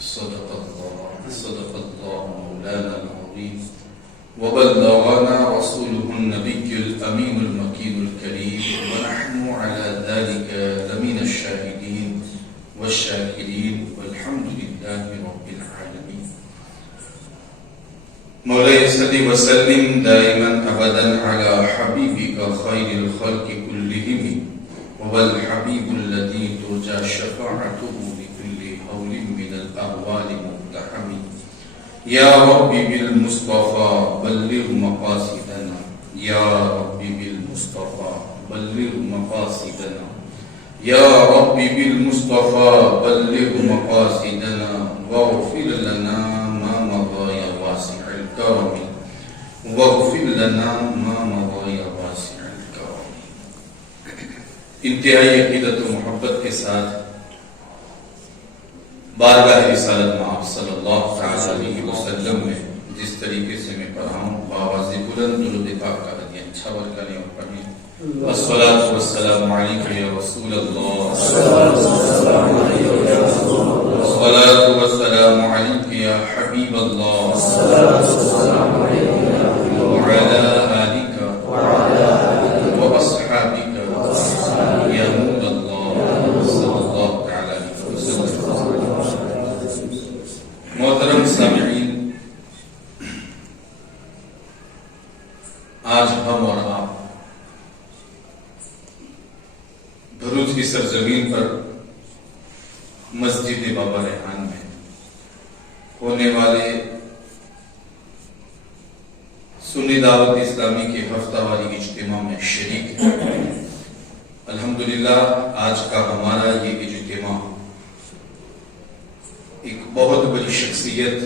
صدق الله مولانا العظيم وبلغنا رسوله النبي الأمين المكين الكريم ونحن على ذلك لمن الشاهدين والشاكرين والحمد لله رب العالمين. مولاي صل وسلم دائما أبدا على حبيبك خير الخلق كلهم وهو الحبيب الذي ترجى شفاعته بكل هول من الأهوال مقتحم. يا رب بالمصطفى بلغ مقاصدنا يا رب بالمصطفى بلغ مقاصدنا يا رب بالمصطفى بلغ مقاصدنا واغفر لنا ما مضى يا واسع الكرم واغفر لنا ما مضى يا واسع الكرم. انتہائی عقیدت و محبت کے ساتھ بارگاہ رسالت میں آپ صلی اللہ علیہ وسلم میں جس طریقے سے میں پڑھا ہوں بآواز بلند درود پاک کا ہدیہ چھاور کریں اور پڑھیں. الصلاۃ والسلام علیک یا رسول اللہ الصلاۃ والسلام علیک یا حبیب اللہ وعلی آلک واصحابک یا نور اللہ صلی اللہ تعالی علیہ وسلم. محترم سامعین، آج ہم اور آپ بھروچ کی سرزمین پر مسجد بابا ریحان میں ہونے والے سنی دعوت اسلامی کے ہفتہ واری اجتماع میں شریک ہیں. الحمدللہ آج کا ہمارا یہ اجتماع ایک بہت بڑی شخصیت،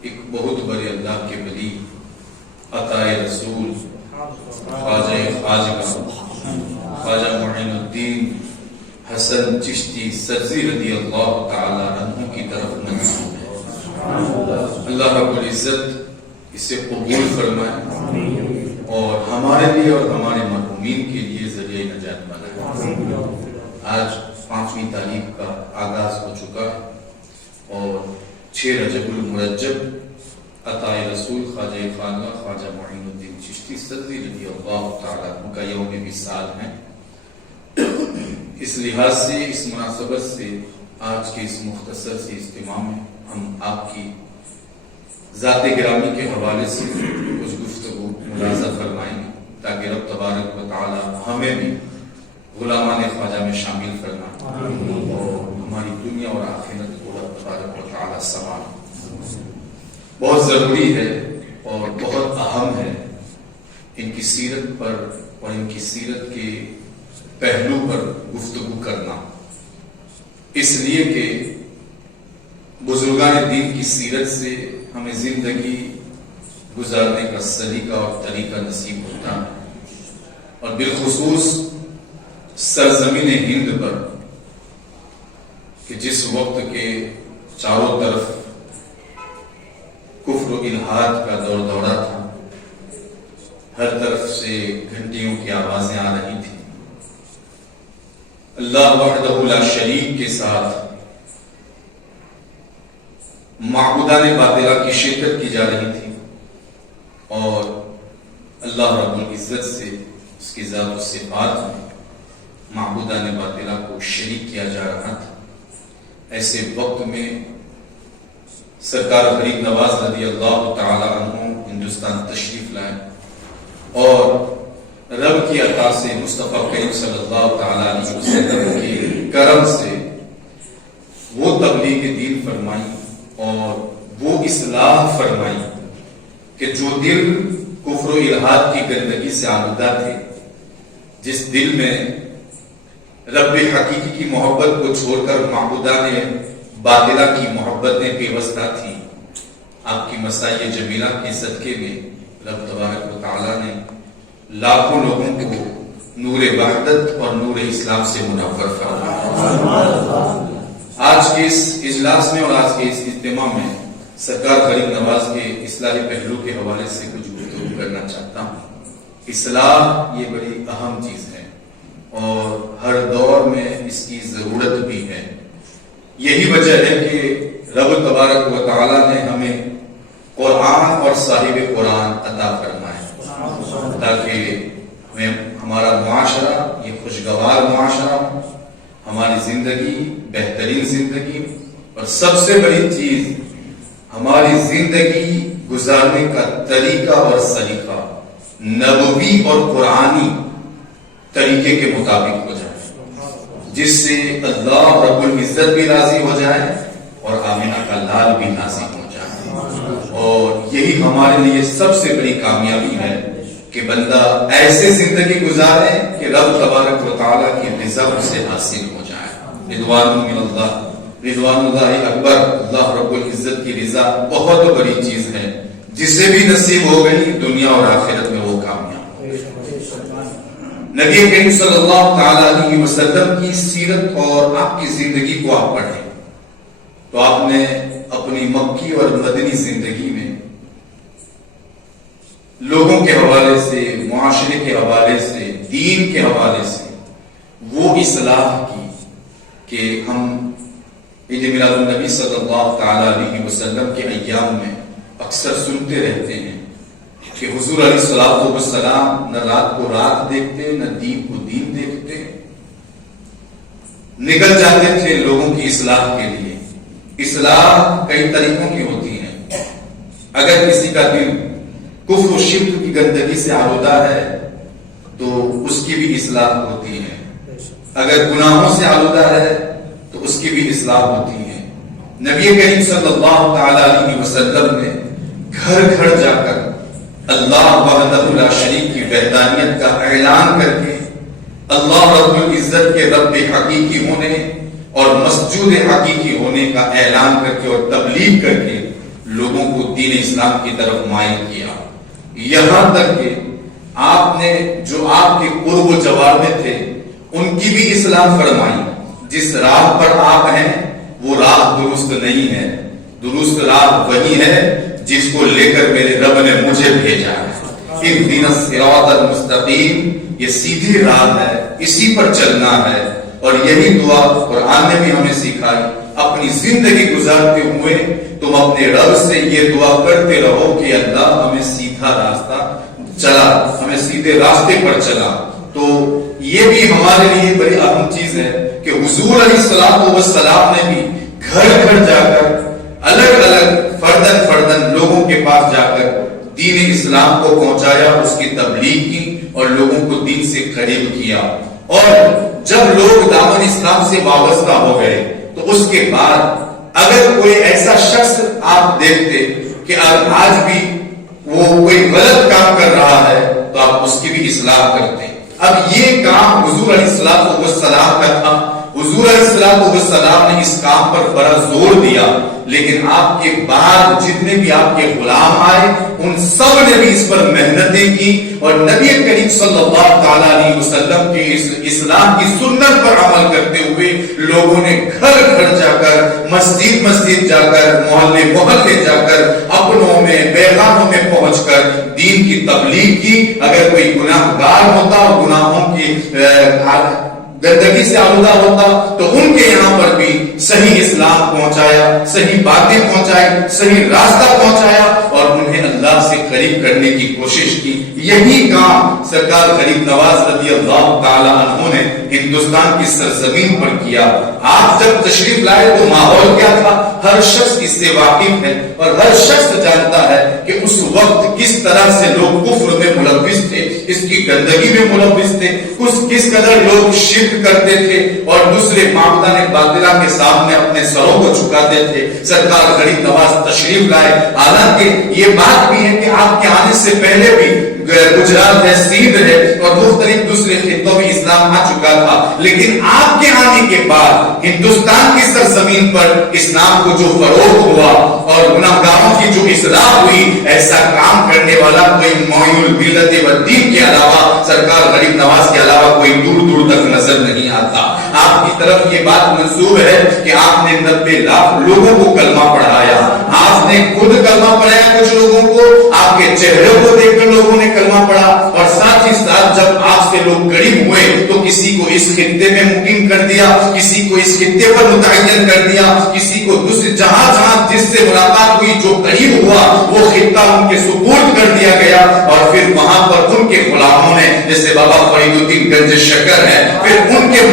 ایک بہت بڑے اللہ کے ولی عطائے رسول خواجہ معین الدین حسن چشتی سرزی رضی اللہ تعالی عنہ کی طرف منسوب ہے. اللہ رب العزت اسے قبول فرمائے اور ہمارے لیے اور ہمارے مرحومین کے لیے ذریعہ نجات بنائے. آج 5ویں تاریخ کا آغاز ہو چکا ہے اور 6 رجب المرجب عطائے رسول خواجہ خانہ خواجہ معین الدین چشتی سرزی رضی اللہ تعالی عنہ کا یوم وصال ہے. اس لحاظ سے، اس مناسبت سے آج کے اس مختصر سے اجتماع میں ہم آپ کی ذات گرامی کے حوالے سے کچھ گفتگو ملاحظہ فرمائیں گے تاکہ رب تبارک و تعالی ہمیں بھی غلامان خواجہ میں شامل فرمائے اور ہماری دنیا اور آخرت کو رب تبارک و تعالی سنبھالے. بہت ضروری ہے اور بہت اہم ہے ان کی سیرت پر اور ان کی سیرت کے پہلو پر گفتگو کرنا، اس لیے کہ بزرگان دین کی سیرت سے ہمیں زندگی گزارنے کا سلیقہ اور طریقہ نصیب ہوتا ہے. اور بالخصوص سرزمین ہند پر کہ جس وقت کے چاروں طرف کفر و الحاد کا دور دورہ تھا، ہر طرف سے گھنٹیوں کی آوازیں آ رہی تھیں، اللہ وحدہ لا شریک کے ساتھ معبودان باطلہ کی شرکت کی جا رہی تھی اور اللہ رب العزت سے اس کی ذات و صفات میں معبودان باطلہ کو شریک کیا جا رہا تھا. ایسے وقت میں سرکار غریب نواز رضی اللہ تعالی عنہ ہندوستان تشریف لائے اور رب کی عطا سے مصطفیٰ کریم صلی اللہ تعالی علیہ وسلم کے کرم سے وہ تبلیغ دین فرمائی اور وہ اصلاح فرمائی کہ جو دل کفر و الحاد کی گندگی سے آلودہ تھے، جس دل میں رب حقیقی کی محبت کو چھوڑ کر معبودان باطلہ کی محبتیں پیوستہ تھیں، آپ کی مسائی جمیلہ کے صدقے میں رب تبارک و تعالی نے لاکھوں لوگوں کو نور وحدت اور نور اسلام سے منور فرمایا. آج کے اس اجلاس میں اور آج کے اس اجتماع میں سرکار غریب نواز کے اصلاحی پہلو کے حوالے سے کچھ گفتگو کرنا چاہتا ہوں. اصلاح یہ بڑی اہم چیز ہے اور ہر دور میں اس کی ضرورت بھی ہے. یہی وجہ ہے کہ رب تبارک و تعالی نے ہمیں قرآن اور صاحب قرآن عطا فرمائے تاکہ ہمارا معاشرہ یہ خوشگوار معاشرہ ہو، ہماری زندگی بہترین زندگی، اور سب سے بڑی چیز ہماری زندگی گزارنے کا طریقہ اور سلیقہ نبوی اور قرآنی طریقے کے مطابق ہو جائے، جس سے اللہ رب العزت بھی راضی ہو جائے اور آمنہ کا لال بھی راضی ہو جائے۔ اور یہی ہمارے لیے سب سے بڑی کامیابی ہے کہ بندہ ایسے زندگی گزارے کہ رب تبارک و تعالیٰ کی رضا اسے حاصل ہو جائے۔ رضوان من اللہ، رضوان اللہ اکبر، اللہ رب العزت کی رضا بہت بڑی چیز ہے، جسے بھی نصیب ہو گئی دنیا اور آخرت میں وہ کامیاب۔ نبی کریم صلی اللہ تعالی علیہ وسلم کی سیرت اور آپ کی زندگی کو آپ پڑھیں تو آپ نے اپنی مکی اور مدنی زندگی میں لوگوں کے حوالے سے، معاشرے کے حوالے سے، دین کے حوالے سے وہ اصلاح کی کہ ہم عید میلاد النبی صلی اللہ تعالی علیہ وسلم کے ایام میں اکثر سنتے رہتے ہیں کہ حضور علیہ الصلوۃ والسلام نہ رات کو رات دیکھتے نہ دین کو دین دیکھتے، نکل جاتے تھے لوگوں کی اصلاح کے لیے۔ اصلاح کئی طریقوں کی ہوتی ہے۔ اگر کسی کا دل کفر و شرک کی گندگی سے آلودہ ہے تو اس کی بھی اصلاح ہوتی ہے، اگر گناہوں سے آلودہ ہے تو اس کی بھی اصلاح ہوتی ہے۔ نبی کریم صلی اللہ تعالی علیہ وسلم نے گھر گھر جا کر اللہ وحدہ لا شریک کی وحدانیت کا اعلان کر کے اللہ رب العزت کے رب حقیقی ہونے اور مسجود حقیقی ہونے کا اعلان کر کے اور تبلیغ کر کے لوگوں کو دین اسلام کی طرف مائل کیا، یہاں تک کہ آپ نے جو آپ کے قرب و جوار میں تھے ان کی بھی اصلاح فرمائی۔ جس راہ پر آپ ہیں وہ راہ درست نہیں ہے، درست راہ وہی ہے جس کو لے کر میرے رب نے مجھے بھیجا ہے۔ اہدنا الصراط المستقیم، یہ سیدھی راہ ہے، اسی پر چلنا ہے۔ اور یہی دعا قرآن نے بھی ہمیں سکھائی۔ اپنی زندگی گزارتے ہوئے تم اپنے رب سے یہ دعا کرتے رہو کہ اللہ ہمیں سیدھا راستہ چلا، ہمیں سیدھے راستے پر چلا۔ تو یہ بھی ہمارے لیے بڑی اہم چیز ہے کہ حضور علیہ الصلوۃ والسلام نے بھی گھر گھر جا کر الگ الگ فردن لوگوں کے پاس جا کر دین اسلام کو پہنچایا، اس کی تبلیغ کی اور لوگوں کو دین سے قریب کیا۔ اور جب لوگ دامن اسلام سے وابستہ ہو گئے تو اس کے بعد اگر کوئی ایسا شخص آپ دیکھتے کہ آج بھی وہ کوئی غلط کام کر رہا ہے تو آپ اس کی بھی اصلاح کرتے۔ اب یہ کام حضور علیہ الصلوۃ والسلام کا تھا، حضور علیہ الصلوۃ والسلام نے اس کام پر بڑا زور دیا، لیکن آپ کے بعد جتنے بھی آپ کے غلام آئے ان سب نے بھی اس پر محنتیں کی اور نبی کریم صلی اللہ تعالی علیہ وسلم کے اس اسلام کی سنت پر عمل کرتے ہوئے لوگوں نے گھر گھر جا کر، مسجد جا کر، محلے جا کر، اپنوں میں بیگانوں میں پہنچ کر دین کی تبلیغ کی۔ اگر کوئی گناہ گار ہوتا اور گناہوں کی گندگی سے آلودہ ہوتا تو ان کے یہاں پر بھی صحیح اسلام پہنچایا، صحیح باتیں پہنچائی، صحیح راستہ پہنچایا اور انہیں اللہ سے قریب کرنے کی کوشش کی۔ یہی کام سرکار غریب نواز رضی اللہ تعالی عنہ نے ہندوستان کی سرزمین پر کیا۔ آپ جب تشریف لائے تو ماحول کیا تھا؟ ہر شخص اس سے واقف ہے اور ہر شخص جانتا ہے کہ اس وقت کس طرح سے لوگ کفر میں ملوث تھے، اس کی گندگی میں ملوث تھے، کس قدر لوگ شرک کرتے تھے اور دوسرے معبودان باطلہ کے سامنے اپنے سروں کو جھکاتے تھے۔ سرکار غریب نواز تشریف لائے، حالانکہ یہ بات بھی ہے کہ آپ کے آنے سے پہلے بھی گجرات ہے، سندھ ہے اور مختلف دوسرے خطوں میں اسلام آ چکا تھا، لیکن آپ کے آنے کے بعد ہندوستان کی سرزمین پر اسلام کو جو فروغ ہوا اور گناہگاروں کی جو اصلاح ہوئی، ایسا کام کرنے والا کوئی معین الملت والدین کے علاوہ، سرکار غریب نواز کے علاوہ کوئی دور دور تک نظر نہیں آتا۔ آپ کی طرف یہ بات منسوب ہے کہ آپ نے 90 لاکھ لوگوں کو کلمہ پڑھایا، آپ نے خود کلمہ پڑھایا کچھ لوگوں کو، آپ آپ کے چہرے کو دیکھ کر لوگوں نے کلمہ پڑھا، اور ساتھ ہی ساتھ جب آپ سے لوگ قریب ہوئے تو کسی کو اس خطے میں مقیم کر دیا، کسی کو اس خطے پر متعین کر دیا، کسی کو دوسرے جہاں جہاں جس سے ملاقات ہوئی جو قریب ہوا وہ خطہ ان کے سپرد کر دیا گیا، اور پھر وہاں پر ان کے غلاموں نے، جیسے بابا فرید الدین گنج شکر ہے، پھر ان کے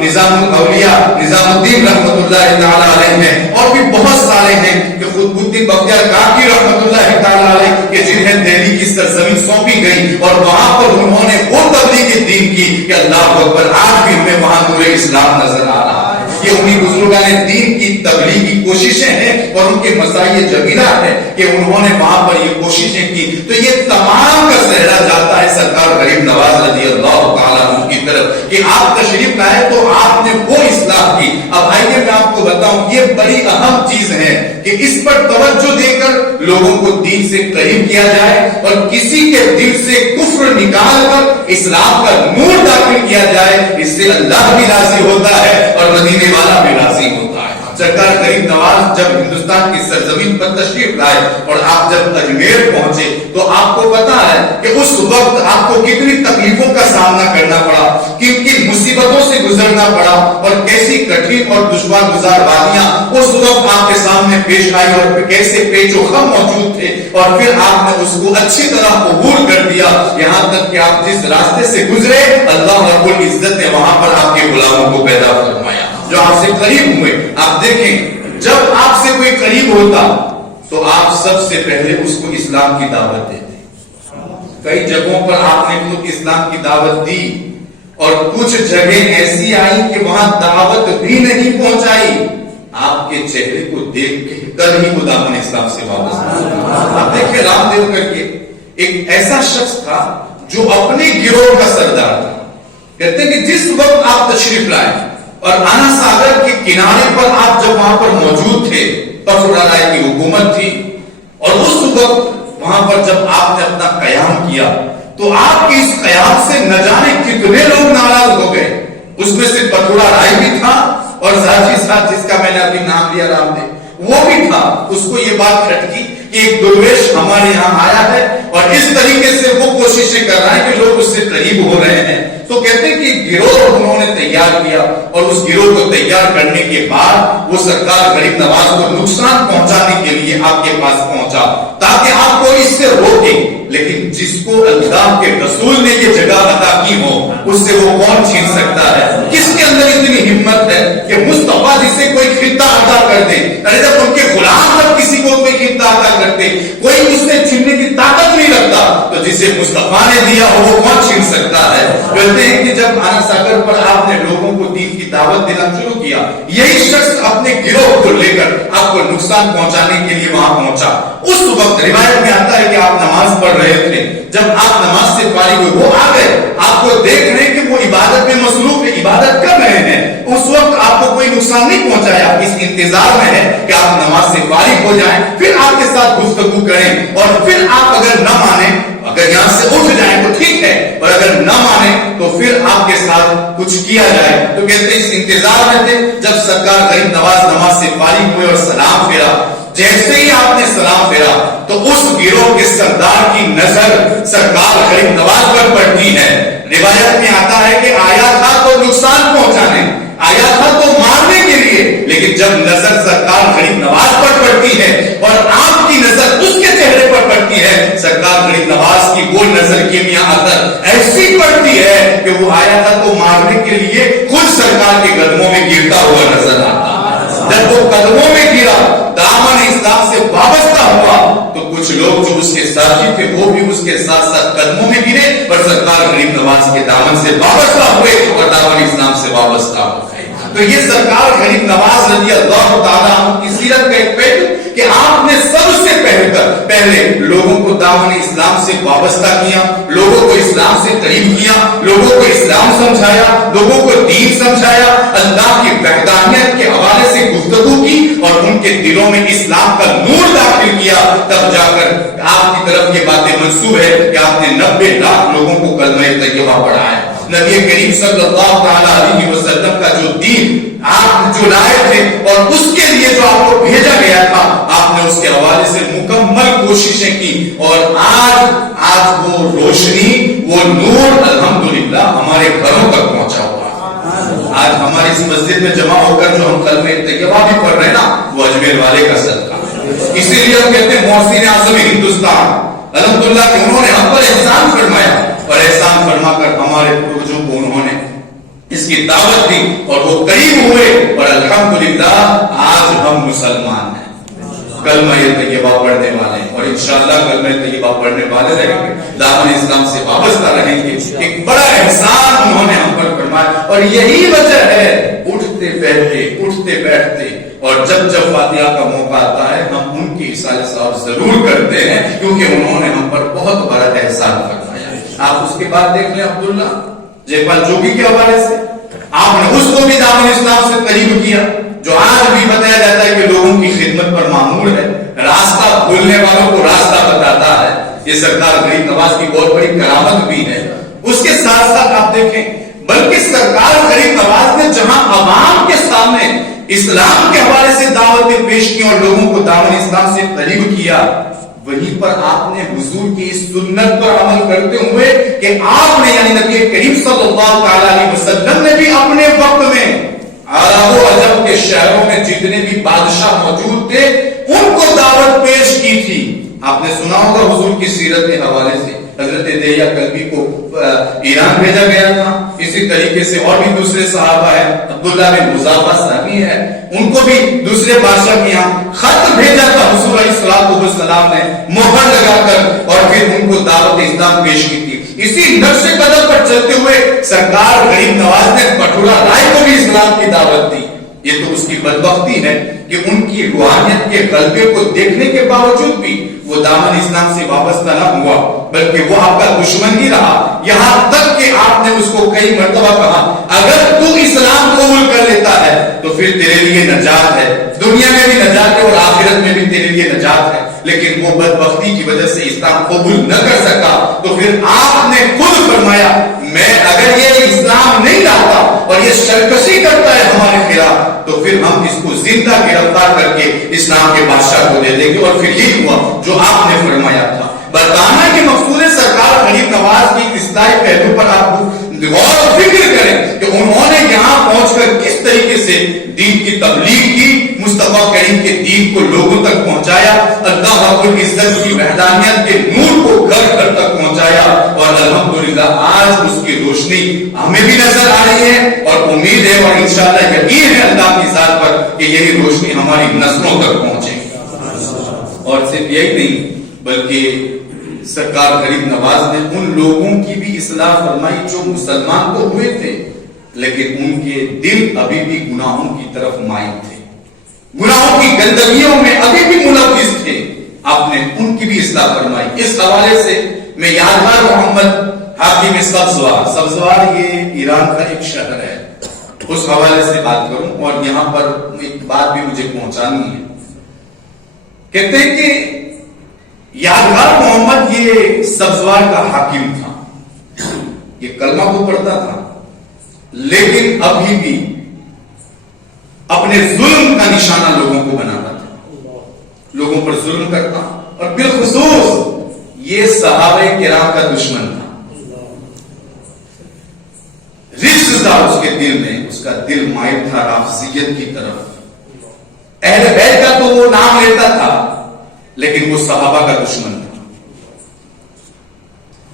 نظام الاولیاء نظام الدین رحمۃ اللہ تعالی علیہ ہیں، اور بھی بہت سارے ہیں کہ قطب الدین بختیار کاکی رحمۃ اللہ تعالی علیہ کہ جنہیں دہلی کی سرزمین سونپی گئی، اور وہاں پر انہوں نے وہ تبلیغ دین کی کہ اللہ اکبر، آج بھی ہمیں وہاں نور اسلام نظر آ رہا ہے۔ یہ انہیں بزرگان دین کی تبلیغی کوششیں ہیں، اور ان کے مسائل جمیلہ ہے کہ انہوں نے وہاں پر یہ کوششیں کی۔ تو یہ تمام کا سہرا جاتا ہے سرکار غریب نواز رضی اللہ تعالیٰ عنہ کی طرف کہ آپ تشریف لائے تو آپ نے وہ اصلاح کی۔ اب آئیے میں آپ کو بتاؤں، یہ بڑی اہم چیز ہے کہ اس پر توجہ دے کر لوگوں کو دین سے قریب کیا جائے، اور کسی کے دل سے کفر نکال کر اسلام کا نور داخل کیا جائے۔ اس سے اللہ بھی راضی ہوتا ہے اور مدینے والا بھی راضی ہوتا ہے۔ سرکار غریب نواز جب ہندوستان کی سرزمین پر تشریف لائے اور آپ جب اجمیر پہنچے تو آپ کو پتا ہے کہ اس وقت آپ کو کتنی تکلیفوں کا سامنا کرنا پڑا، کن کن مصیبتوں سے گزرنا پڑا، اور کیسی کٹھن اور دشوار گزار وادیاں اس وقت آپ کے سامنے پیش آئی، اور کیسے پیچ و خم موجود تھے، اور پھر آپ نے اس کو اچھی طرح قبول کر دیا، یہاں تک کہ آپ جس راستے سے گزرے اللہ رب العزت نے وہاں پر آپ کے غلاموں کو پیدا فرمایا جو آپ سے قریب ہوئے۔ آپ دیکھیں، جب آپ سے کوئی قریب ہوتا تو آپ سب سے پہلے اس کو اسلام کی دعوت دیتے۔ کئی جگہوں پر آپ نے خود اسلام کی دعوت دی، اور کچھ جگہ ایسی آئی کہ وہاں دعوت بھی نہیں پہنچائی، آپ کے چہرے کو دیکھ کر ہی وہ دامن اسلام سے واپس۔ آپ دیکھیں رام دیو کر کے ایک ایسا شخص تھا جو اپنے گروہ کا سردار تھا۔ کہتے ہیں کہ جس وقت آپ تشریف لائے اور آنا ساگر کے کنارے پر آپ جب وہاں پر موجود تھے، پرسورا رائے کی حکومت تھی، اور اس وقت وہاں پر جب آپ نے اپنا قیام کیا تو آپ کے اس قیام سے نہ جانے کتنے لوگ ناراض ہو گئے۔ اس میں سے پتھورا رائے بھی تھا، اور ساتھ ہی ساتھ جس کا میں نے ابھی نام لیا رام دیو وہ بھی تھا۔ اس کو یہ بات کھٹکی کہ ایک درویش ہمارے یہاں آیا ہے اور اس طریقے سے وہ کوششیں کر رہا ہے کہ لوگ اس سے قریب ہو رہے ہیں۔ تو کہتے ہیں کہ گروہ انہوں نے تیار کیا، اور اس گروہ کو تیار کرنے کے بعد وہ سرکار غریب نواز کو نقصان پہنچانے کے لیے آپ کے پاس پہنچا تاکہ آپ کو اس سے روکے۔ لیکن جس کو اللہ کے رسول نے یہ جگہ عطا کی ہو اس سے وہ کون چھین سکتا ہے؟ کس کے اندر اتنی ہمت ہے کہ مصطفیٰ جسے کوئی خطہ عطا کر دے، ارے جب ان کے غلام جب کسی کو کوئی خطہ عطا کرتے کوئی اس سے چھیننے کی طاقت نہیں رکھتا، تو جسے مصطفیٰ نے دیا ہو وہ کون چھین سکتا ہے؟ کہتے ہیں کہ جب آنا ساگر پر آپ نے لوگوں کو دین کی دعوت دینا شروع کیا، یہی شخص اپنے گروہ کو لے کر آپ کو نقصان پہنچانے کے لیے وہاں پہنچا۔ اس وقت روایت میں آتا ہے کہ آپ نماز پڑھ رہے تھے، جب آپ نماز سے فارغ ہوئے وہ آ گئے، آپ کو دیکھ رہے کہ وہ عبادت میں مصروف ہے، عبادت کر رہے ہیں، اس وقت آپ کو کوئی نقصان نہیں پہنچایا، اس انتظار میں ہے کہ آپ نماز سے فارغ ہو جائیں، پھر آپ کے ساتھ گفتگو کریں، اور پھر آپ اگر نہ مانیں، اگر یہاں سے اٹھ جائیں تو ٹھیک ہے، اور اگر نہ مانیں تو پھر آپ کے ساتھ کچھ کیا جائے۔ تو کہتے ہیں اس انتظار میں تھے، جب سرکار غریب نواز نماز سے فارغ ہوئے اور سلام پھیرا، جیسے ہی آپ نے سلام پھیرا تو اس گروہ کے سردار کی نظر سرکار غریب نواز پر پڑتی ہے۔ روایت میں آتا ہے کہ آیا تھا تو نقصان پہنچانے، آیا تھا تو مارنے کے لیے، لیکن جب نظر سرکار غریب نواز پر پڑتی ہے اور آپ کی نظر اس کے چہرے پر پڑتی ہے، سرکار غریب نواز کی وہ نظر کیمیا اثر ایسی پڑتی ہے کہ وہ آیا تھا تو مارنے کے لیے خود سرکار کے قدموں میں گرتا ہوا نظر آتا۔ جب وہ قدموں میں گرا، دامن اسلام سے وابستہ ہوا، تو کچھ لوگ جو اس کے ساتھی تھے وہ بھی اس کے ساتھ ساتھ قدموں میں گرے، اور سرکار غریب نواز کے دامن سے وابستہ ہوئے اور دامن اسلام سے وابستہ ہو گئے۔ تو یہ سرکار غریب نواز رضی اللہ تعالیٰ عنہ کی سیرت کا ایک پہلو کہ آپ نے سب سے پہلے لوگوں کو دامن اسلام سے وابستہ کیا، لوگوں کو اسلام سے قریب کیا، لوگوں کو اسلام سمجھایا، لوگوں کو دین سمجھایا، اللہ کی وحدانیت کے حوالے سے گفتگو کی، اور ان کے دلوں میں اسلام کا نور داخل کیا۔ تب جا کر آپ کی طرف یہ باتیں منسوب ہے کہ آپ نے 90 لاکھ لوگوں کو کلمہ طیبہ پڑھایا۔ نبی کریم صلی اللہ تعالی علیہ وسلم کا جو دین آپ جو لائے تھے اور اس کے لیے جو آپ کو بھیجا گیا تھا، آپ نے اس کے حوالے سے مکمل کوششیں کی اور آج وہ روشنی وہ نور الحمدللہ ہمارے گھروں تک پہنچا ہوا ہے. آج ہماری اس مسجد میں جمع ہو کر جو ہم کلمہ طیبہ بھی پڑھ رہے ہیں نا وہ اجمیر والے کا صدقہ. اسی لیے ہم کہتے ہیں محسن اعظم ہندوستان الحمدللہ کہ انہوں نے ہم پر احسان فرمایا اور احسان فرما کر ہمارے پروجوں کو انہوں نے اس کی دعوت دی اور وہ قریب ہوئے اور الحمدللہ آج ہم مسلمان ہیں, کلمہ طیبہ پڑھنے والے ہیں اور انشاءاللہ کلمہ طیبہ پڑھنے والے رہیں گے, دامن اسلام سے وابستہ رہیں گے. ایک بڑا احسان انہوں نے ہم پر فرمایا اور یہی وجہ ہے اٹھتے بیٹھتے اور جب فاتحہ کا موقع آتا ہے ہم ان کی اصالہ ثواب ضرور کرتے ہیں کیونکہ انہوں نے ہم پر بہت بڑا احسان فرمایا. آپ اس کے بعد دیکھ لیں عبداللہ جے پال جوگی کے حوالے سے آپ نے اس کو بھی دامن اسلام سے قریب کیا جو آج بھی بتایا جاتا ہے کہ لوگوں کی خدمت پر معمور ہے, راستہ بھولنے والوں کو راستہ بتاتا ہے. یہ سرکار غریب نواز کی بہت بڑی کرامت بھی ہے. اس کے ساتھ ساتھ آپ دیکھیں بلکہ سرکار غریب نواز نے جہاں عوام کے سامنے اسلام کے حوالے سے دعوتیں پیش کی اور لوگوں کو دامن اسلام سے قریب کیا, وہیں پر آپ نے حضور کی اس سنت پر عمل کرتے ہوئے کہ آپ نے یعنی نبی کریم صلی اللہ علیہ وسلم نے بھی اپنے وقت میں عرب و عجم کے شہروں میں جتنے بھی بادشاہ موجود تھے ان کو دعوت پیش کی تھی. آپ نے سنا ہوگا حضور کی سیرت کے حوالے سے حضرت دہیا کلبی کو ایران بھیجا گیا تھا. اسی طریقے سے اور بھی دوسرے صحابہ ہیں, عبداللہ بن مضافہ سامی ہے, ان کو بھی دوسرے بادشاہ کے یہاں خط بھیجا تھا حضور علیہ السلام نے مہر لگا کر اور پھر ان کو دعوت اسلام پیش کی تھی. اسی نقش قدم پر چلتے ہوئے سرکار غریب نواز نے بٹورہ رائے کو بھی اسلام کی دعوت دی. یہ تو اس کی بدبختی ہے کہ ان کی روحانیت کے غلبے کو دیکھنے کے باوجود بھی وہ دامن اسلام سے وابستہ نہ ہوا بلکہ وہ آپ کا دشمن ہی رہا. یہاں تک کہ آپ نے اس کو کئی مرتبہ کہا اگر تو اسلام قبول کر لیتا ہے تو پھر تیرے لیے نجات ہے, دنیا میں بھی نجات ہے اور آخرت میں بھی تیرے لیے نجات ہے. لیکن وہ بدبختی کی وجہ سے اسلام قبول نہ کر سکا تو پھر آپ نے خود فرمایا میں اگر یہ اسلام نہیں لاتا اور یہ سرکشی کرتا ہے ہمارے خلاف تو پھر ہم اس کو زندہ گرفتار کر کے اسلام کے بادشاہ کو دے دیں گے. اور پھر یہ ہوا جو آپ نے فرمایا تھا. بتانا کہ مقصود سرکار غریب نواز کی اصلاحی پہلو پر آپ غور و فکر کریں کہ انہوں نے یہاں پہنچ کر کس طریقے سے دین کی تبلیغ کی, مصطفیٰ کریم کے دین کو لوگوں تک پہنچایا, اللہ رب العزت کی وحدانیت کے نور کو گھر گھر تک پہنچایا اور الحمدللہ آج اس کی روشنی ہمیں بھی نظر آ رہی ہے اور امید ہے اور انشاءاللہ یقین ہے اللہ کی ذات پر کہ یہی روشنی ہماری نسلوں تک پہنچے. اور صرف یہی نہیں بلکہ سرکار غریب نواز نے ان لوگوں کی بھی اصلاح فرمائی جو مسلمان تو ہوئے تھے لیکن ان کے دل ابھی بھی گناہوں کی طرف مائل تھے, گناہوں کی گندگیوں میں ابھی بھی ملوث تھے. آپ نے ان کی بھی اصلاح فرمائی. اس حوالے سے میں یادگار محمد حاکم سبزوار یہ ایران کا ایک شہر ہے, اس حوالے سے بات کروں اور یہاں پر ایک بات بھی مجھے پہنچانی ہے. کہتے ہیں کہ یادگار محمد یہ سبزوار کا حاکم تھا, یہ کلمہ کو پڑھتا تھا لیکن ابھی بھی اپنے ظلم کا نشانہ لوگوں کو بناتا تھا, لوگوں پر ظلم کرتا اور بالخصوص یہ صحابہ کرام کا دشمن تھا. رجس تھا اس کے دل میں, اس کا دل مائل تھا رافضیت کی طرف. اہل بیت کا تو وہ نام لیتا تھا لیکن وہ صحابہ کا دشمن تھا.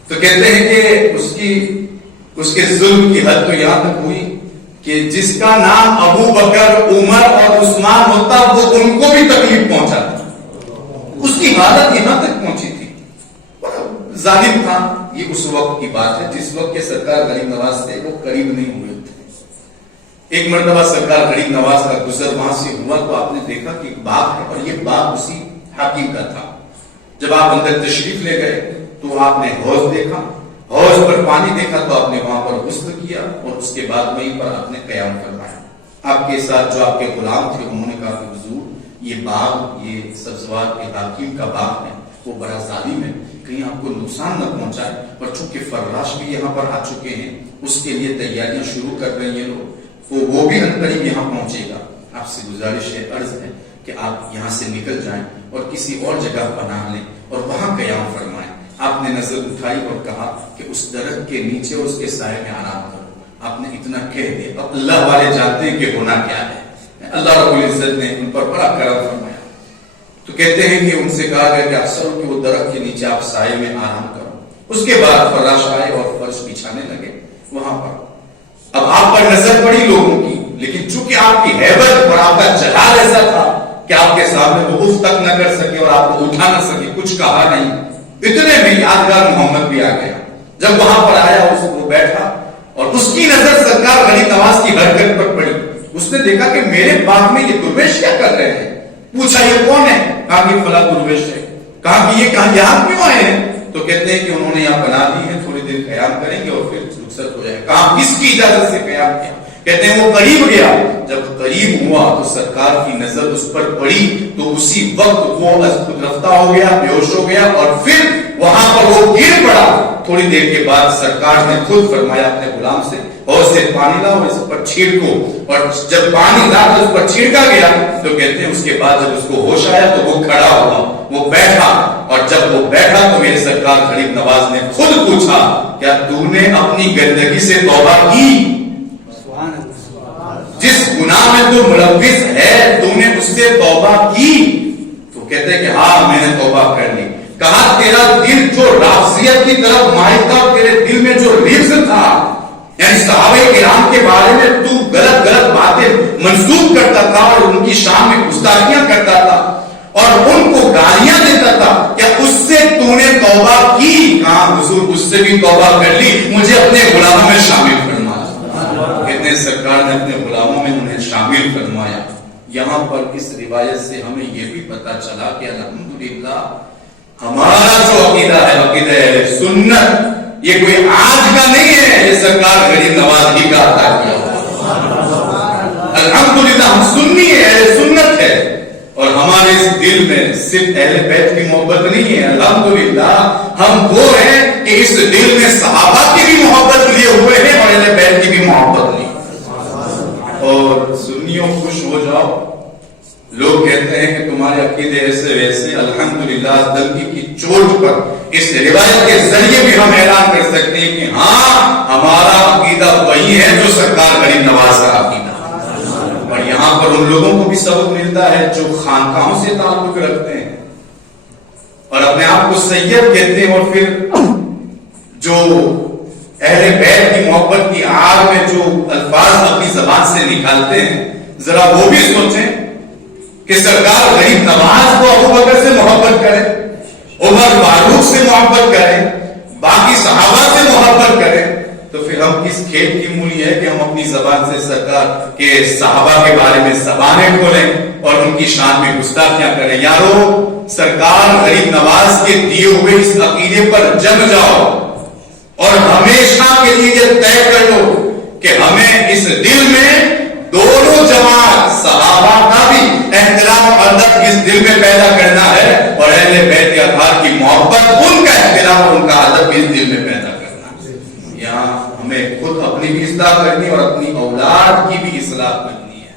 تو کہتے ہیں کہ اس کے ظلم کی حد تو یہاں تک ہوئی کہ جس کا نام ابو بکر, عمر اور عثمان ہوتا وہ ان کو بھی تکلیف پہنچاتا. اس کی حالت یہاں تک پہنچی تھی. ظالم تھا. یہ اس وقت کی بات ہے جس وقت کے سرکار غریب نواز سے وہ قریب نہیں ہوئے تھے. ایک مرتبہ سرکار غریب نواز کا گزر وہاں سے ہوا تو آپ نے دیکھا کہ ایک باغ ہے اور یہ باغ اسی حاکم کا تھا. جب آپ اندر تشریف لے گئے تو آپ نے حوض دیکھا, حوض پر پانی دیکھا تو آپ نے وہاں پر غسل کیا اور اس کے بعد وہیں پر آپ نے قیام فرمایا. آپ کے ساتھ جو آپ کے غلام تھے انہوں نے کہا کہ حضور یہ باغ, یہ سبزوار کے حاکم کا باغ ہے, وہ بڑا ظالم ہے, کہیں آپ کو نقصان نہ پہنچائے. اور چونکہ فراش بھی یہاں پر آ چکے ہیں اس کے لیے تیاریاں شروع کر رہے ہیں لوگ, وہ بھی عنقریب یہاں پہنچے گا. آپ سے گزارش ہے، عرض ہے کہ آپ یہاں سے نکل جائیں اور کسی اور جگہ پناہ لیں اور وہاں قیام فرمائیں۔ آپ نے نظر اٹھائی اور کہا کہ اس درخت کے نیچے اس کے سائے میں آرام کرو۔ آپ نے اتنا کہہ دیا، اب اللہ والے جانتے ہیں کہ ہونا کیا ہے۔ اللہ رب العزت نے ان پر بڑا کرم فرمایا، تو کہتے ہیں کہ ان سے کہا گیا کہ اکثر کہ وہ درخت کے نیچے آپ سائے میں آرام کرو۔ اس کے بعد فراش آئے اور فرش بچھانے لگے وہاں پر۔ اب آپ پر نظر پڑی لوگوں کی، لیکن چونکہ آپ کی ہیبت اور آپ کا جلال ایسا تھا کہ آپ کے سامنے وہ اف تک نہ کر سکے اور آپ کو اٹھا نہ سکے، کچھ کہا نہیں۔ اتنے میں یادگار محمد بھی آ گیا۔ جب وہاں پر آیا وہ بیٹھا اور اس کی نظر سرکار غریب نواز کی حرکت پر پڑی۔ اس نے دیکھا کہ میرے باغ میں یہ درویش کیا کر رہے ہیں؟ پوچھا یہ کون ہے؟ کہا کہ فلاں درویش ہے۔ کہا کہ یہ کہاں یہاں کیوں آئے ہیں؟ تو کہتے ہیں کہ انہوں نے یہاں بنا دی ہے، تھوڑی دیر قیام کریں گے اور پھر رخصت ہو جائے۔ کہاں کس کی اجازت سے قیام کیا؟ کہتے ہیں وہ قریب گیا، جب قریب ہوا تو سرکار کی نظر اس پر پڑی تو اسی وقت وہ خود رفتہ ہو گیا، بے ہوش ہو گیا اور پھر وہاں پر وہ گر پڑا۔ تھوڑی دیر کے بعد سرکار نے خود فرمایا اپنے غلام سے، اور سے پانی لاؤ اور اس پر چھڑکو، اور جب پانی لا کر اس پر چھڑکا گیا تو کہتے ہیں اس کے بعد جب اس کو ہوش آیا تو وہ کھڑا ہوا، وہ بیٹھا، اور جب وہ بیٹھا تو میرے سرکار غریب نواز نے خود پوچھا کیا تو نے اپنی گندگی سے توبہ کی؟ جس گناہ میں تو ملوث ہے تو نے اس سے توبہ کی؟ تو کہتے ہیں کہ ہاں میں نے توبہ کر لی۔ کہا تیرا دل جو رافضیت کی طرف مائل تھا، تیرے دل میں جو رفض تھا، یعنی صحابہ کرام کے بارے میں تو غلط باتیں منسوب کرتا تھا اور ان کی شان میں گستاخیاں کرتا تھا اور ان کو گالیاں دیتا تھا، کیا اس سے تو نے توبہ کی؟ کہا حضور اس سے بھی توبہ کر لی، مجھے اپنے غلاموں میں شامل فرمایا۔ کہتے ہیں سرکار نے اپنے غلاموں میں انہیں شامل فرمایا۔ یہاں پر اس روایت سے ہمیں یہ بھی پتا چلا کہ الحمدللہ ہمارا جو عقیدہ ہے، عقیدہ اہل سنت، یہ کوئی آج کا نہیں ہے، یہ سرکار غریب نواز ہی کا عطا کیا۔ الحمدللہ ہم سنی ہے، اہل سنت ہے، اور ہمارے اس دل میں صرف اہل بیت کی محبت نہیں ہے، الحمدللہ ہم وہ ہیں کہ اس دل میں صحابہ کی بھی محبت لیے ہوئے ہیں اور اہل بیت کی بھی محبت لی۔ اور سنیوں خوش ہو جاؤ، لوگ کہتے ہیں کہ تمہارے عقیدے ایسے ویسے، الحمدللہ دنگی کی چوٹ پر اس روایت کے ذریعے بھی ہم اعلان کر سکتے ہیں کہ ہاں ہمارا عقیدہ وہی ہے جو سرکار غریب نواز کا عقیدہ۔ اور یہاں پر ان لوگوں کو بھی سبق ملتا ہے جو خانقاہوں سے تعلق رکھتے ہیں اور اپنے آپ کو سید کہتے ہیں، اور پھر جو اہل بیت کی محبت کی آڑ میں جو الفاظ اپنی زبان سے نکالتے ہیں، ذرا وہ بھی سوچیں کہ سرکار غریب نواز کو ابو بکر سے محبت کرے، عمر فاروق سے محبت کرے، باقی صحابہ سے محبت کرے، تو پھر ہم کس کھیت کی مولی ہے کہ ہم اپنی زبان سے سرکار کے صحابہ کے بارے میں زبانیں کھولیں اور ان کی شان میں گستاخیاں کریں۔ یارو سرکار غریب نواز کے دیے ہوئے اس عقیدے پر جم جاؤ اور ہمیشہ کے لیے یہ طے کر لو کہ ہمیں اس دل میں دونوں جماعت صحابہ کا بھی احترام اور ادب اس دل میں پیدا کرنا ہے اور اہل بیت اطہار کی محبت، ان کا احترام اور ان کا ادب اس دل میں پیدا کرنا ہے۔ یہاں ہمیں خود اپنی بھی اصلاح کرنی اور اپنی اولاد کی بھی اصلاح کرنی ہے۔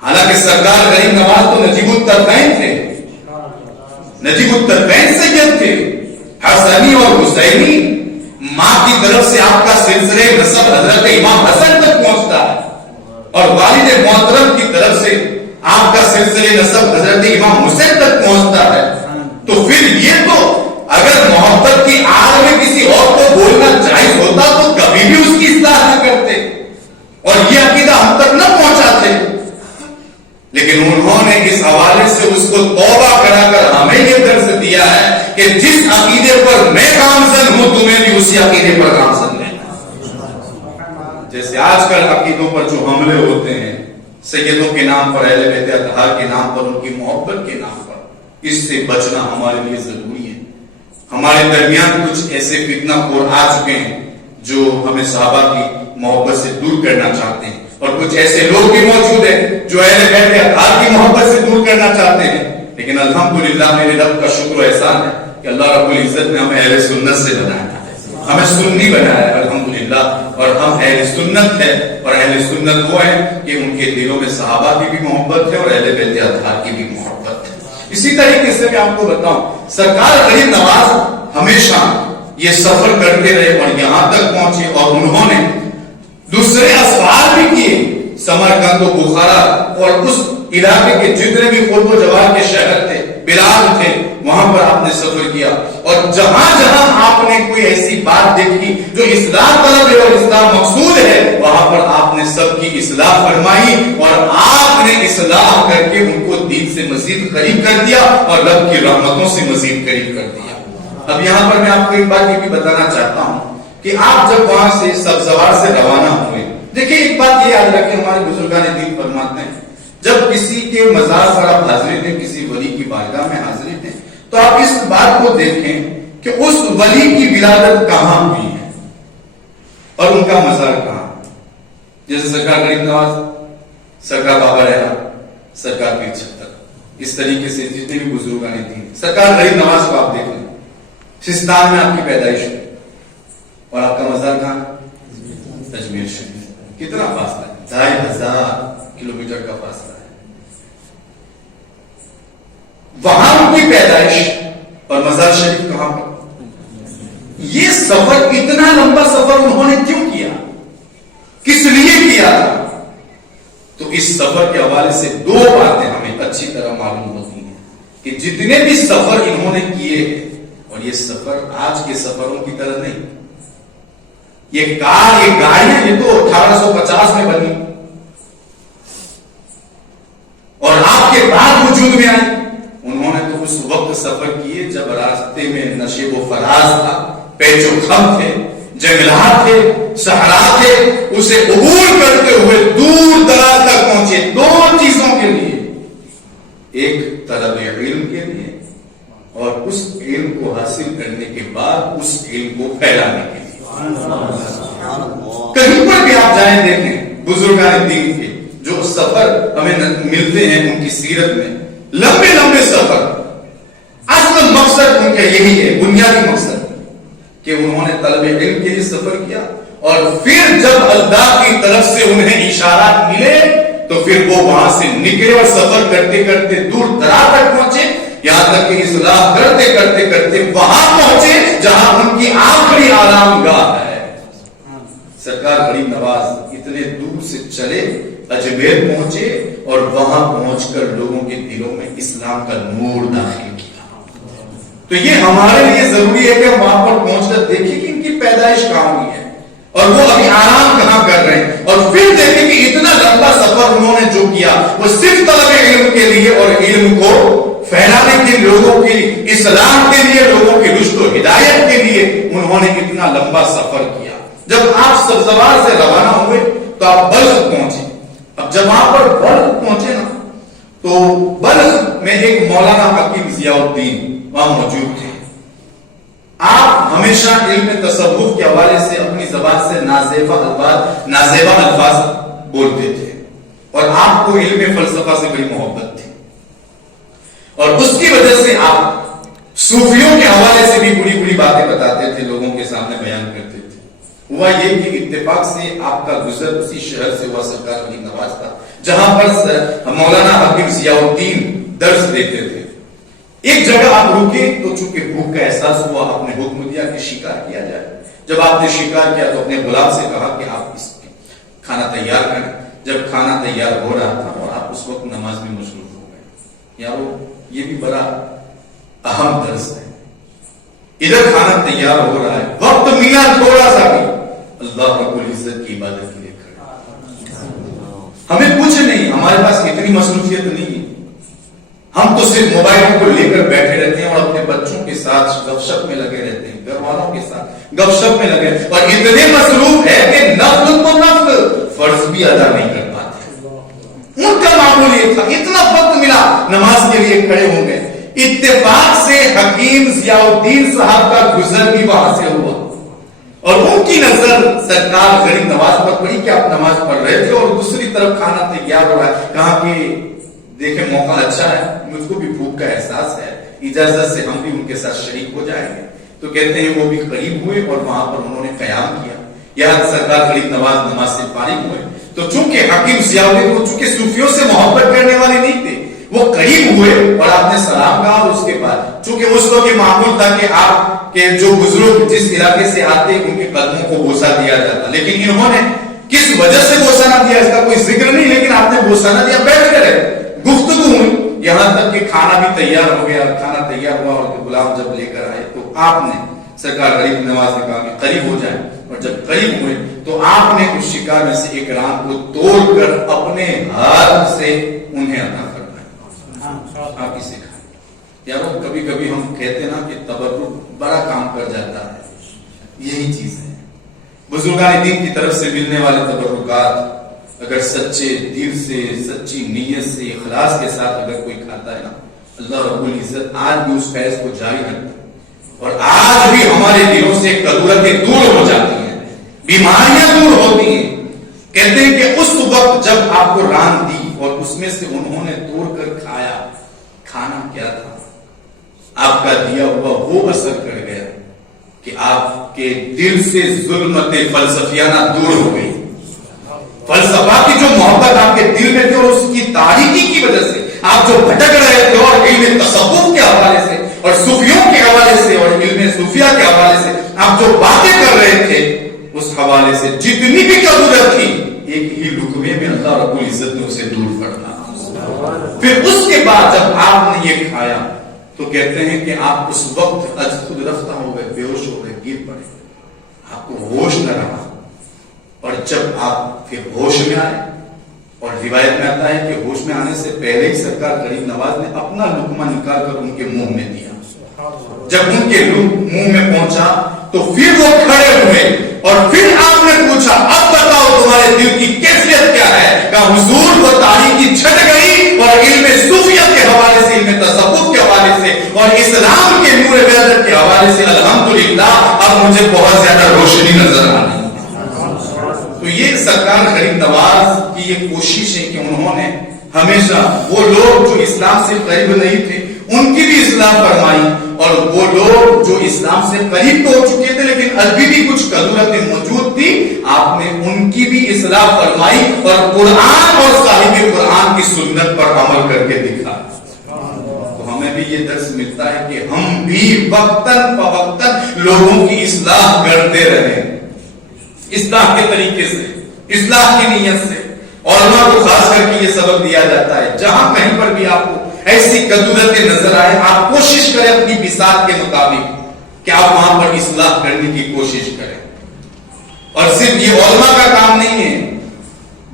حالانکہ سرکار غریب نواز تو نجیب الطرفین تھے، نجیب الطرفین سید تھے، حسنی اور حسینی، ماں کی طرف سے آپ کا سلسلہ نسب حضرت امام حسن تک پہنچتا ہے اور والد محترم کی طرف سے آپ کا سلسلہ نسب حضرت امام حسین تک پہنچتا ہے۔ تو پھر یہ تو اگر محبت کی آڑ میں کسی اور کو بولنا جائز ہوتا تو کبھی بھی اس کی اصلاح نہ کرتے اور یہ عقیدہ ہم تک نہ پہنچاتے، لیکن انہوں نے اس حوالے سے اس کو توبہ کرا کر ہمیں یہ درس دیا ہے کہ جس عقیدے پر میں گامزن ہوں تمہیں بھی اسی عقیدے پر گامزن رہنا۔ جیسے آج کل عقیدوں پر جو حملے ہوتے ہیں، سیدوں کے نام پر، اہل بیت اطہار کے نام پر، ان کی محبت کے نام پر، اس سے بچنا ہمارے لیے ضروری ہے۔ ہمارے درمیان کچھ ایسے فتنہ خور آ چکے ہیں جو ہمیں صحابہ کی محبت سے دور کرنا چاہتے ہیں، اور کچھ ایسے لوگ بھی موجود ہیں جو اہل بیت اطہار کی محبت سے دور کرنا چاہتے ہیں۔ لیکن الحمدللہ میرے رب کا شکر و احسان ہے کہ اللہ رب العزت نے ہمیں اہل سنت سے بنایا ہے، ہمیں سنی بنایا ہے الحمدللہ، اور ہم اہل سنت ہے، اور اہل سنت وہ ہیں کہ ان کے دلوں میں صحابہ کی بھی محبت ہے اور اہل بیت اطہار کی بھی محبت ہے۔ اسی طریقے سے میں آپ کو بتاؤں، سرکار غریب نواز ہمیشہ یہ سفر کرتے رہے اور یہاں تک پہنچے، اور انہوں نے دوسرے اسفار بھی کیے، سمرقند و بخارا اور اس علاقے کے جتنے بھی خلد و جوار کے شہر تھے، بلاد تھے، وہاں پر آپ نے سفر کیا، اور جہاں جہاں آپ نے کوئی ایسی بات دیکھی جو اصلاح طلب ہے اور اصلاح مقصود ہے، وہاں پر آپ نے سب کی اصلاح فرمائی، اور آپ نے اصلاح کر کے ان کو دین سے مزید قریب کر دیا اور رب کی رحمتوں سے مزید قریب کر دیا۔ اب یہاں پر میں آپ کو ایک بات یہ بھی بتانا چاہتا ہوں کہ آپ جب وہاں سے سبزوار سے روانہ ہوئے، دیکھیں ایک بات یہ یاد رکھیں، ہمارے بزرگان دین فرماتے ہیں جب کسی کے مزار پر آپ حاضری دیں، کسی ولی کی بارگاہ میں حاضری دیں، تو آپ اس بات کو دیکھیں کہ اس ولی کی ولادت کہاں ہوئی ہے اور ان کا مزار کہاں۔ جیسے سرکار غریب نواز، سرکار بابا رحمہ، سرکار پیر چھتر، اس طریقے سے جتنے بھی بزرگان دین، سرکار غریب نواز کو آپ دیکھ لیں، سستان میں آپ کی پیدائش ہوئی، اور آپ کا مزار کہاں؟ اجمیر شریف۔ کتنا فاصلہ ہے؟ 2500 کلومیٹر کا فاصلہ ہے۔ وہاں ان کی پیدائش اور مزار شریف کہاں پر؟ یہ سفر، اتنا لمبا سفر انہوں نے کیوں کیا، کس لیے کیا تھا؟ تو اس سفر کے حوالے سے دو باتیں ہمیں اچھی طرح معلوم ہوتی ہیں کہ جتنے بھی سفر انہوں نے کیے، اور یہ سفر آج کے سفروں کی طرح نہیں، یہ کار، یہ گاڑیاں، یہ تو 1850 میں بنی اور آپ کے بعد وجود میں آئی۔ انہوں نے تو اس وقت سفر کیے جب راستے میں نشیب و فراز تھا، پیچ و خم تھے، جنگلات تھے، صحرا تھے، اسے عبور کرتے ہوئے دور دراز تک پہنچے دو چیزوں کے لیے، ایک طلب علم کے لیے، اور اس علم کو حاصل کرنے کے بعد اس علم کو پھیلانے کے لیے۔ کہیں پر بھی آپ جائیں دیکھیں بزرگان دین کے جو سفر ہمیں ملتے ہیں ان کی سیرت میں، لمبے لمبے سفر، اصل مقصد ان کا یہی ہے، بنیادی مقصد کہ انہوں نے طلب علم کے لیے سفر کیا، اور پھر جب اللہ کی طرف سے انہیں اشارات ملے تو پھر وہ وہاں سے نکلے اور سفر کرتے کرتے دور دراز تک پہنچے، یہاں تک کہ اصلاح کرتے کرتے کرتے وہاں پہنچے جہاں ان کی آخری آرام گاہ ہے۔ سرکار غریب نواز اتنے دور سے چلے، اجمیر پہنچے، اور وہاں پہنچ کر لوگوں کے دلوں میں اسلام کا نور داخل کیا۔ تو یہ ہمارے لیے ضروری ہے کہ ہم وہاں پر پہنچ کر دیکھیں کہ ان کی پیدائش کہاں ہوئی ہے اور وہ ابھی آرام کہاں کر رہے ہیں، اور پھر دیکھیں کہ اتنا لمبا سفر انہوں نے جو کیا وہ صرف طلب علم کے لیے اور علم کو پھیلانے کے، لوگوں کی اصلاح کے لیے، لوگوں کی رشد و ہدایت کے لیے انہوں نے اتنا لمبا سفر کیا۔ جب آپ سبزوار سے روانہ ہوئے تو آپ بلخ پہنچے۔ اب جب وہاں پر بلخ پہنچے نا تو بلخ میں ایک مولانا حکیم ضیاء الدین وہاں موجود تھے۔ آپ ہمیشہ علم تصوف کے حوالے سے اپنی زبان سے نازیبہ الفاظ بولتے تھے، اور آپ کو علم فلسفہ سے بڑی محبت تھی، اور اس کی وجہ سے آپ صوفیوں کے حوالے سے بھی بڑی بڑی باتیں بتاتے تھے، لوگوں کے سامنے بیان کرتے تھے۔ ہوا یہ کہ اتفاق سے آپ کا گزر اسی شہر سے ہوا، سرکار غریب نواز کا، جہاں پر مولانا حکیم ضیاء الدین درس دیتے تھے۔ ایک جگہ آپ رکے تو چونکہ بھوک کا احساس ہوا، آپ نے حکم دیا کہ شکار کیا جائے۔ جب آپ نے شکار کیا تو اپنے غلام سے کہا کہ آپ اس کھانا تیار کریں۔ جب کھانا تیار ہو رہا تھا اور آپ اس وقت نماز میں مصروف ہو گئے، یارو یہ بھی بڑا اہم درس ہے۔ ادھر کھانا تیار ہو رہا ہے، وقت ملا تھوڑا سا بھی، اللہ رب العزت کی عبادت کے لیے کھڑے۔ ہمیں کچھ نہیں، ہمارے پاس اتنی مصروفیت نہیں ہے، ہم تو صرف موبائل کو لے کر بیٹھے رہتے ہیں اور اپنے بچوں کے ساتھ گپ شپ میں لگے رہتے ہیں، گھر والوں کے ساتھ گپ شپ میں لگے، اور اتنے مصروف ہے کہ نفل تو نفل فرض بھی ادا نہیں کر پاتے۔ ان کا معمول یہ تھا، اتنا وقت ملا نماز کے لیے کھڑے ہو گئے۔ اتفاق سے حکیم ضیاء الدین صاحب کا گزر بھی وہاں سے ہوا، اور ان کی نظر سرکار غریب نواز پر پڑی کہ آپ نماز پڑھ رہے تھے اور دوسری طرف کھانا تیار ہو رہا ہے۔ کہا کہ دیکھیں موقع اچھا ہے، مجھ کو بھی بھوک کا احساس ہے، اجازت سے ہم بھی ان کے ساتھ شریک ہو جائیں گے۔ تو کہتے ہیں وہ بھی قریب ہوئے اور وہاں پر انہوں نے قیام کیا. یہاں سرکار غریب نواز نماز سے فارغ ہوئے تو چونکہ حکیم ضیاء الدین وہ چونکہ صوفیوں سے محبت کرنے والے نہیں تھے, وہ قریب ہوئے اور آپ نے سلام کہا. اور اس کے بعد چونکہ اس وقت یہ معمول تھا کہ آپ کے جو بزرگ جس علاقے سے آتے ان کے قدموں کو بوسہ دیا جاتا, لیکن انہوں نے کس وجہ سے بوسہ نہ دیا اس کا کوئی ذکر نہیں, لیکن آپ نے بوسہ نہ دیا, بیٹھ کر گفتگو ہوئی یہاں تک کہ کھانا بھی تیار ہو گیا. کھانا تیار ہوا اور غلام جب لے کر آئے تو آپ نے سرکار غریب نواز نے کہا کہ قریب ہو جائیں, اور جب قریب ہوئے تو آپ نے اس شکار میں سے ایک رام کو توڑ کر اپنے ہاتھ سے انہیں عطا فرمایا. آپ اسے کھائیں. یارو کبھی کبھی ہم کہتے نا کہ تبرک بڑا کام کر جاتا ہے, یہی چیز ہے. بزرگان دین کی طرف سے ملنے والے تبرکات اگر سچے دل سے, سچی نیت سے, اخلاص کے ساتھ اگر کوئی کھاتا ہے نا, اللہ رب العزت آج بھی اس فیض کو جاری رکھتا ہے اور آج بھی ہمارے دلوں سے کدورتیں دور ہو جاتی ہیں, بیماریاں دور ہوتی ہیں. کہتے ہیں کہ اس وقت جب آپ کو ران دی اور اس میں سے انہوں نے توڑ کر کھایا, کھانا کیا تھا, آپ کا دیا ہوا وہ اثر کر گیا کہ آپ کے دل سے ظلمت فلسفیانہ دور ہو گئی. فلسفہ کی جو محبت آپ کے دل میں تھی اور اس کی تاریکی کی وجہ سے آپ جو بھٹک رہے تھے اور علم تصوف کے حوالے سے اور صوفیوں کے حوالے سے اور علم صوفیہ کے حوالے سے آپ جو باتیں کر رہے تھے, اس حوالے سے جتنی بھی کدورت تھی ایک ہی لقمے میں اللہ رب العزت نے اسے دور فرمایا. پھر اس کے بعد جب آپ نے یہ کھایا تو کہتے ہیں کہ آپ اس وقت از خود رفتہ ہو گئے, بے ہوش ہو گئے, گر پڑے, آپ کو ہوش نہ رہا. اور جب آپ پھر ہوش میں آئے, اور روایت میں آتا ہے کہ ہوش میں آنے سے پہلے ہی سرکار غریب نواز نے اپنا لقمہ نکال کر ان کے منہ میں دیا. جب ان کے منہ میں پہنچا تو پھر وہ کھڑے ہوئے اور پھر آپ نے پوچھا اب بتاؤ تمہارے دل کی کیفیت کیا ہے. کہا حضور وہ تاریکی چھٹ گئی اور علم صوفیت کے حوالے سے, علم تصوف کے حوالے سے اور اسلام کے نور وحدت کے حوالے سے الحمدللہ اب مجھے بہت زیادہ روشنی نظر آ رہی. تو یہ سرکار غریب نواز کی یہ کوشش ہے کہ انہوں نے ہمیشہ وہ لوگ جو اسلام سے قریب نہیں تھے ان کی بھی اصلاح فرمائی, اور وہ لوگ جو اسلام سے قریب تو ہو چکے تھے لیکن ابھی بھی کچھ کدورتیں موجود تھی, آپ نے ان کی بھی اصلاح فرمائی اور قرآن اور صاحب قرآن کی سنت پر عمل کر کے دکھایا. تو ہمیں بھی یہ درس ملتا ہے کہ ہم بھی وقتاً فوقتاً لوگوں کی اصلاح کرتے رہیں, اصلاح کے طریقے سے, اصلاح کی نیت سے. علماء کو خاص کر کے یہ سبق دیا جاتا ہے جہاں کہیں پر بھی آپ کو ایسی کدورتیں نظر آئے آپ کوشش کریں اپنی بساط کے مطابق کہ آپ وہاں پر اصلاح کرنے کی کوشش کریں. اور صرف یہ علماء کا کام نہیں ہے,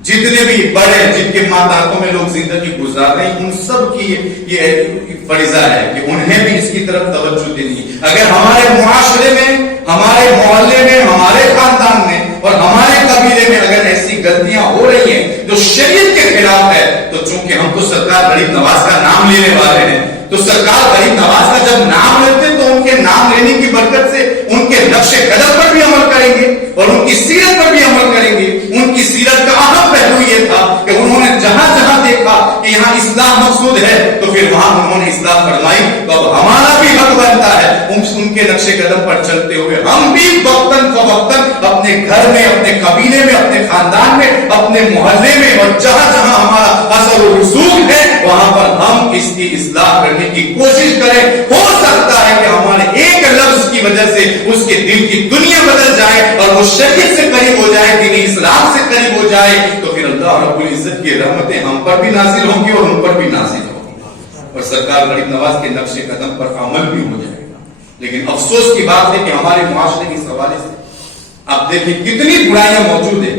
جتنے بھی بڑے جن کے ماتحتوں میں لوگ زندگی گزار رہے ہیں ان سب کی یہ فریضہ ہے کہ انہیں بھی اس کی طرف توجہ دینی ہے. اگر ہمارے معاشرے میں, ہمارے محلے میں, ہمارے خاندان میں اور ہمارے قبیلے میں اگر ایسی غلطیاں ہو رہی ہیں جو شریعت کے خلاف ہے, تو چونکہ ہم تو سرکار غریب نواز کا نام لینے والے ہیں, تو سرکار غریب نواز کا جب نام لیتے تو ان کے نام لینے کی برکت سے ان کے نقش قدم پر بھی عمل کریں گے اور ان کی سیرت پر بھی عمل کریں گے. ان کی سیرت کا اہم پہلو یہ تھا کہ انہوں نے جہاں جہاں دیکھا کہ یہاں اسلام مقصود ہے تو پھر وہاں انہوں نے اصلاح فرمائی. تو اب ہمارا بھی حق بنتا ہے ان کے نقش قدم پر چلتے ہوئے ہم بھی وقتاً فوقتاً اپنے گھر میں, اپنے قبیلے میں, اپنے خاندان میں, اپنے محلے میں اور جہاں جہاں ہمارا اثر و رسوخ ہے وہاں پر ہم اس کی اصلاح کرنے کی کوشش کریں. ہو سکتا ہے کہ ہمارے ایک لفظ کی وجہ سے اس کے دل کی دنیا بدل جائے اور وہ شریعت سے قریب ہو جائے, دین اسلام سے قریب ہو جائے, تو پھر اللہ رب العزت کی رحمتیں ہم پر بھی نازل ہوں گی اور ان پر بھی نازل ہوں گی اور سرکار غریب نواز کے نقش قدم پر عمل بھی ہو جائے گا. لیکن افسوس کی بات ہے کہ ہمارے معاشرے کے حوالے سے آپ دیکھیں کتنی برائیاں موجود ہیں.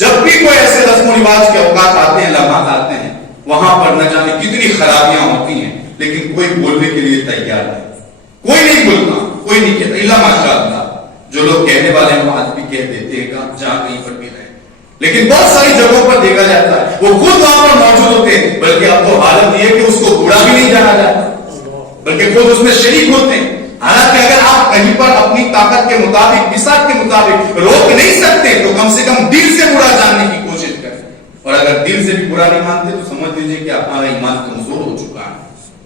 جب بھی کوئی ایسے رسم و رواج کے اوقات آتے ہیں, لمحات آتے ہیں, وہاں پر نہ جانے کتنی خرابیاں ہوتی ہیں, لیکن کوئی بولنے کے لیے تیار نہیں, کوئی نہیں بولتا, کوئی نہیں کہتا. اللہ ماشاء اللہ جو لوگ کہنے والے ہیں وہ آج بھی کہہ دیتے ہیں جہاں کہیں پر بھی رہے, لیکن بہت ساری جگہوں پر دیکھا جاتا ہے وہ خود وہاں پر موجود ہوتے ہیں, بلکہ اب تو حالت یہ ہے کہ اس کو برا بھی نہیں جانا جاتا بلکہ خود اس میں شریک ہوتے ہیں. حالانکہ اگر آپ کہیں پر اپنی طاقت کے مطابق, بساط کے مطابق روک نہیں سکتے تو کم سے کم دل سے برا جاننے کی کوشش کریں, اور اگر دل سے بھی برا نہیں مانتے تو سمجھ لیجیے کہ ہمارا ایمان کمزور ہو چکا ہے.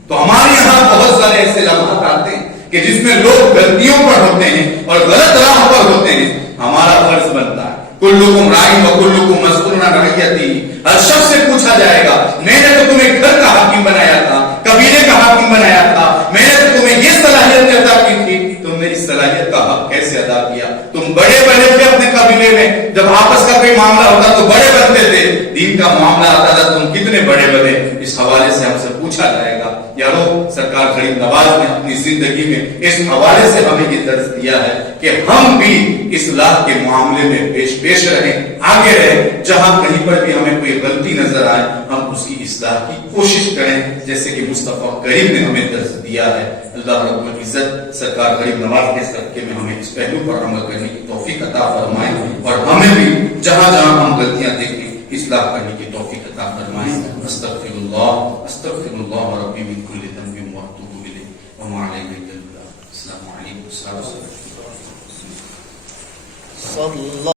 تو ہمارے یہاں بہت سارے ایسے لمحات آتے ہیں کہ جس میں لوگ غلطیوں پر ہوتے ہیں اور غلط راہ پر ہوتے ہیں، ہمارا فرض بنتا ہے کلکم رائی و کلکم مسئول عن رعیتہ، ہر شخص سے پوچھا جائے گا میں نے تو تمہیں گھر کا حاکم بنایا تھا، قبیلے کا حاکم بنایا تھا، میں نے تو تمہیں یہ صلاحیت عطا کی تھی، تم نے اس صلاحیت کا حق کیسے ادا کیا؟ تم بڑے بنے تھے اپنے قبیلے میں، جب آپس کا کوئی معاملہ ہوتا تو بڑے بنتے تھے، دین کا معاملہ آتا تھا تم کتنے بڑے بنے؟ اس حوالے سے ہم سے پوچھا جائے گا۔ یارو سرکار غریب نواز نے اپنی زندگی میں اس حوالے سے ہمیں یہ درس دیا ہے کہ ہم بھی اصلاح کے معاملے میں پیش رہیں، آگے رہیں، جہاں کہیں پر بھی ہمیں کوئی غلطی نظر آئے ہم اس کی اصلاح کی کوشش کریں، جیسے کہ مصطفیٰ کریم نے ہمیں درس دیا ہے۔ اللہ رب العزت سرکار غریب نواز کے صدقے میں ہمیں اس پہلو پر عمل کرنے کی توفیق عطا فرمائے اور ہمیں بھی جہاں جہاں ہم غلطیاں دیکھیں اصلاح کرنے کی توفیق عطا فرمائے۔ استغفر اللہ ربی من کل ذنب واتوب الیہ وما علیہ الا البلاغ۔ السلام علیکم و رحمۃ اللہ۔